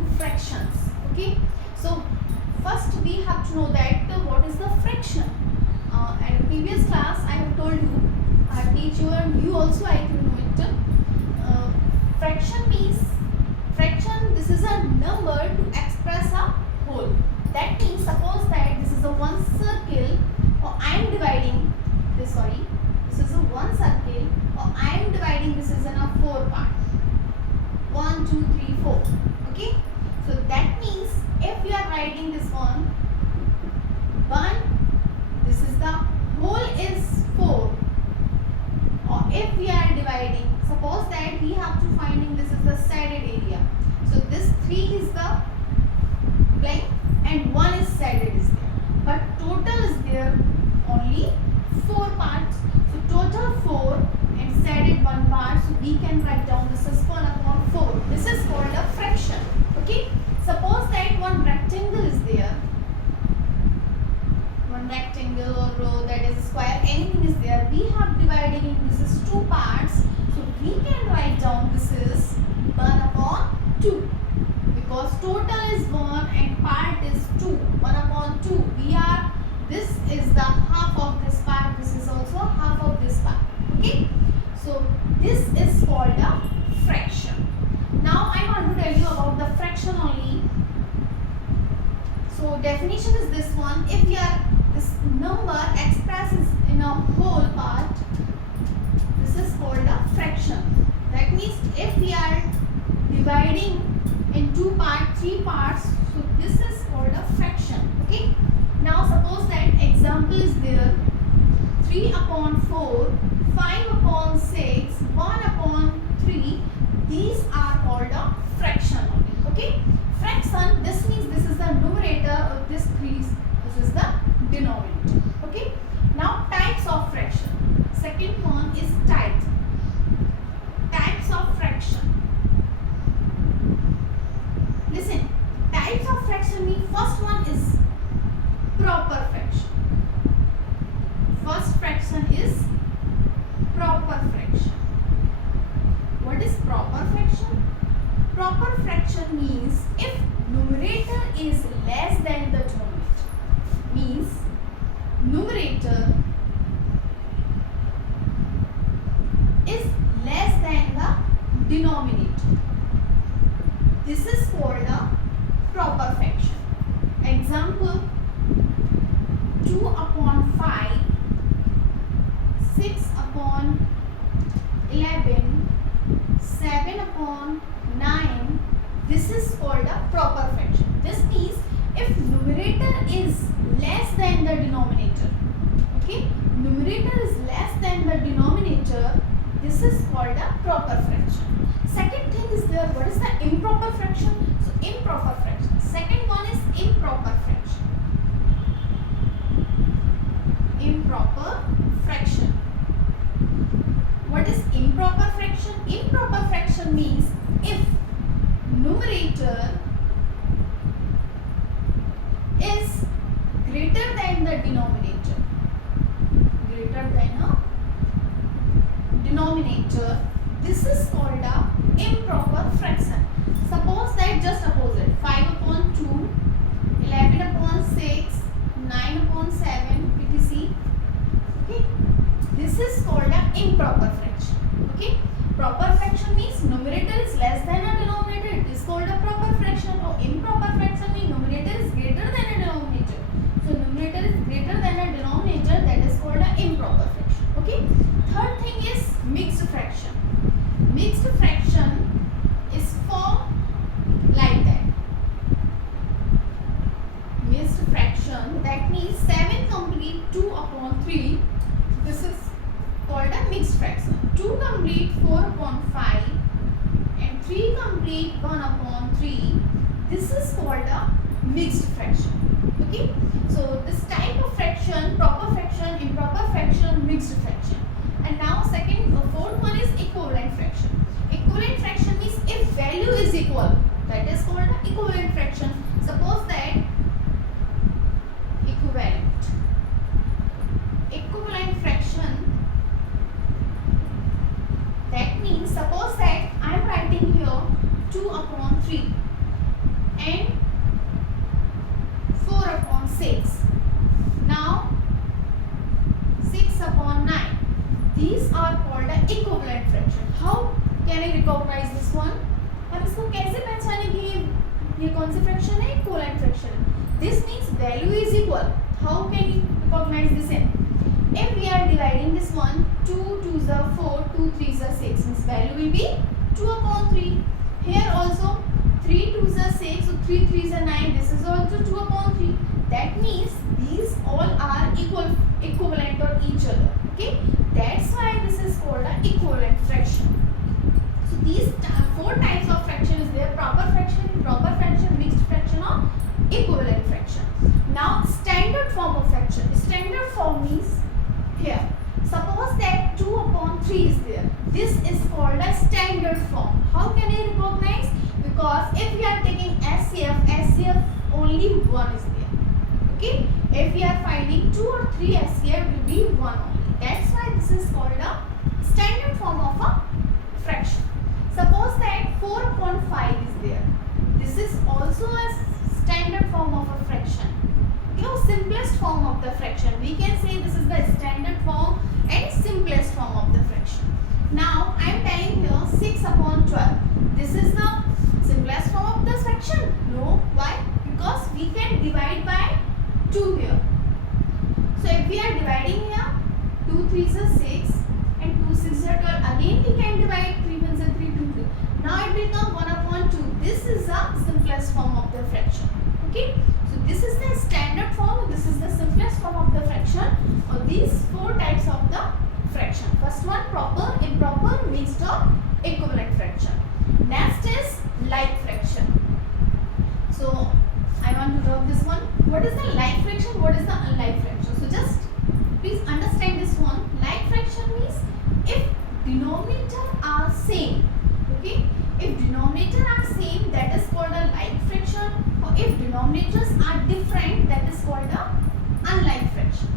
do fractions. Okay, so first we have to know that what is the fraction. At the previous class I have told you, I have teach you and you also I can know it. Fraction means, fraction, this is a number to express a whole. That means suppose that this is a one circle, or I am dividing this, this is a one circle, or I am dividing this is in a 4 part. 1, 2, 3, 4. Okay, so that means if we are writing this one, this is the whole is 4, or if we are dividing, suppose that we have to finding this is the shaded area, so this 3 is the blank and 1 is shaded is there, but total is there only 4 parts, so total 4 and shaded 1 part, so we can write down this is 1 upon 4. This is called a fraction. Okay, suppose that one rectangle is there, one rectangle or row, that is square, anything is there, we have divided in this is 2 parts, so we can write down this is 1 upon 2, because total is 1 and part is 2. 1 upon 2, we are, this is the half of this part, this is also half of this part. Okay, so this is called a fraction. Now I want to tell you about the fraction only. So definition is this one, if we are, this number expresses in a whole part, this is called a fraction. That means if we are dividing in 2 parts, 3 parts, so this is called a fraction. Okay, now suppose that example is there, 3 upon 4, 5 upon 6, 1 upon 3, these are called a fraction only. Okay, fraction, this means this is the numerator of this 3, this is the denominator. Okay, now types of fraction. Second one is types of fraction. Listen, types of fraction mean, first one is proper fraction. First fraction is proper fraction. What is proper fraction? Proper fraction means if numerator is less than the denominator, means numerator is less than the denominator. This is called a proper fraction. Example, 2 upon 5, 6 upon 11, 7 upon 9, this is called a proper fraction. This means if numerator is less than the denominator, okay, numerator is less than the denominator, this is called a proper fraction. Second thing is there, what is the improper fraction? So improper fraction. Second one is improper fraction. Improper fraction. What is improper fraction? Improper fraction means if numerator is greater than the denominator, greater than a denominator, this is called a improper fraction. Suppose that just opposite, 5 upon 2, 11 upon 6, 9 upon 7, etc. Okay, this is called a improper fraction. Okay, proper fraction means numerator is less than a denominator, it is called a proper fraction. Or improper fraction means numerator is greater than a denominator, so numerator is greater than a denominator, that is called a improper fraction. Okay, third thing is mixed fraction. Mixed fraction is formed like that. Mixed fraction, that means 7 complete 2 upon 3, this is called a mixed fraction. 2 complete 4 upon 5 and 3 complete 1 upon 3, this is called a mixed fraction. Okay, so this type of fraction, proper fraction, improper fraction, mixed fraction. And now fourth one is equivalent fraction. Equivalent fraction means if value is equal, that is called an equivalent fraction. Suppose that equivalent fraction, that means suppose that I am writing here 2 upon 3. recognize this one? हम इसको कैसे पहचाने कि ये कौन सी fraction है? Equivalent fraction है. This means value is equal. How can you recognize this in? If we are dividing this one, 2 2s are 4, 2 3s are 6, means value will be 2 upon 3. Here also 3 2s are 6, so 3 3s are 9. This is also 2 upon 3. That means these all are equivalent on each other. Okay, that's why this is called a equivalent fraction. So these four types of fraction is there: proper fraction, improper fraction, mixed fraction, or equivalent fraction. Now standard form of fraction. Standard form means here. Suppose that 2 upon 3 is there. This is called a standard form. How can I recognize? Because if we are taking SCF only 1 is there. Okay. If we are finding 2 or 3 SCF will be 1 only. That's why this is called a standard form of a fraction. Suppose that 4 upon 5 is there. This is also a standard form of a fraction. You know, simplest form of the fraction. We can say this is the standard form and simplest form of the fraction. Now I am telling here 6 upon 12. This is the simplest form of the fraction. No, why? Because we can divide by 2 here. So if we are dividing here, 2 3s are 6 and 2 6s are 12. Again we can divide 3 1s are 3 2 3. Now it will come 1 upon 2. This is the simplest form of the fraction. Okay. So this is the standard form. This is the simplest form of the fraction. Or these four types of the fraction. First one, proper, improper, mixed, or equivalent fraction. Next is like fraction. So I want to draw this one. What is the like fraction? What is the unlike fraction? So just please understand this one. Like fraction means if denominator are same. Okay. If denominator are same, that is called a like fraction. Or if denominators are different, that is called a unlike fraction.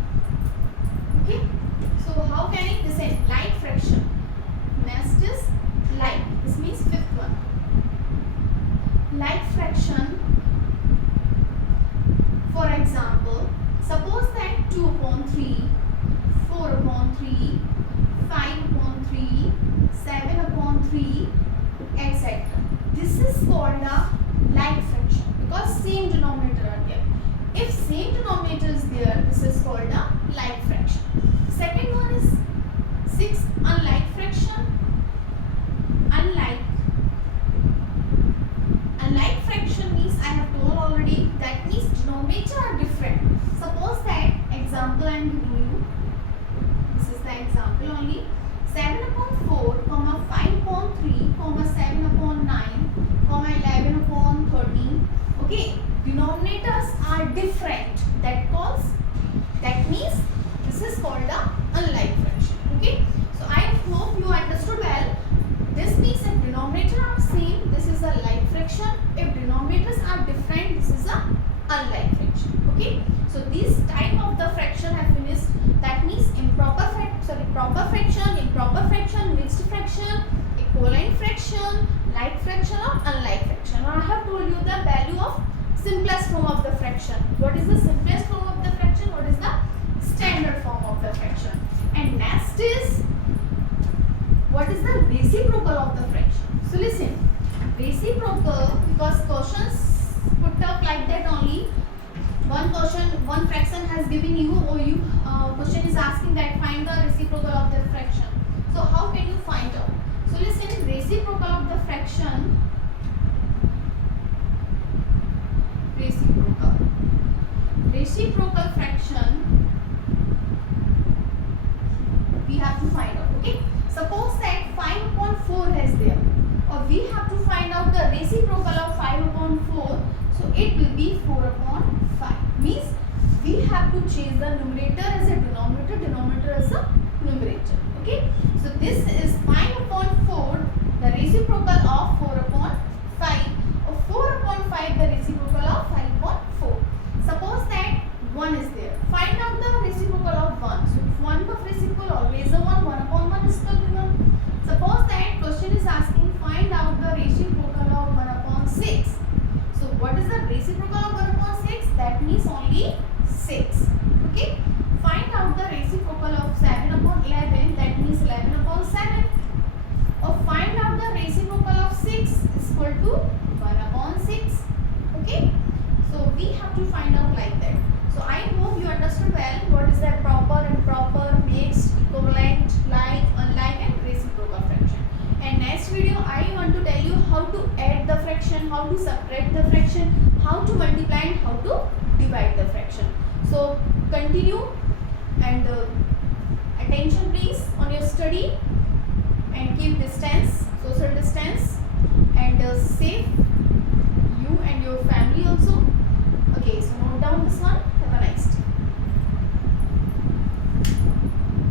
Okay. So how can it present like fraction? Next is like. This means fifth one. Like fraction. For example, suppose that 2 upon 3, 4 upon 3, 5 upon 3, 7 upon 3, etc. This is called a like fraction because same denominator are there. If same denominator is there, this is called a like fraction. Second one is 6 unlike fraction. Unlike fraction means I have told already, that means denominator are different. Suppose that example I am giving you. This is the example only. 7 upon 4, 5 upon 3, 7 upon 9, 11 upon 13. Okay, denominators are different. That means this is called the unlike fraction. Okay, so I hope you understood well. This means if denominator are same, this is a like fraction. If denominators are different, this is a unlike fraction. Okay, so this type of the fraction have finished. That means proper fraction, improper fraction, mixed fraction, equivalent fraction, like fraction, or unlike fraction. Now I have told you the value of simplest form of the fraction. What is the simplest form of the fraction? What is the standard form of the fraction? And next is what is the reciprocal of the fraction? So listen, reciprocal, because questions put up like that only. One fraction has given you, or question is asking that find the reciprocal of the fraction. So how can you find out? So listen, reciprocal of the fraction. Reciprocal fraction we have to find out. Okay. Suppose that 5 upon 4 is there, or we have to find out the reciprocal of 5 upon 4. So it will be 4 upon 5. Means we have to change the numerator as a denominator, denominator as a numerator. Okay. So this is 5 upon 4, the reciprocal of 4 upon 5. Or 4 upon 5, the reciprocal of 5 upon 4. Suppose that 1 is there. Find out the reciprocal of 1. So if 1 of reciprocal always a 1, 1 upon 1 is still 1. Suppose that question is asking find out the reciprocal of 1 upon 6. So what is the reciprocal of 1 upon 6? That means only 6. Okay. Find out the reciprocal of 7 upon 11. That means 11 upon 7. Or find out the reciprocal fraction, how to subtract the fraction, how to multiply and how to divide the fraction. So continue and attention please on your study, and keep distance, social distance, and save you and your family also. Okay, so note down this one. Have a nice day.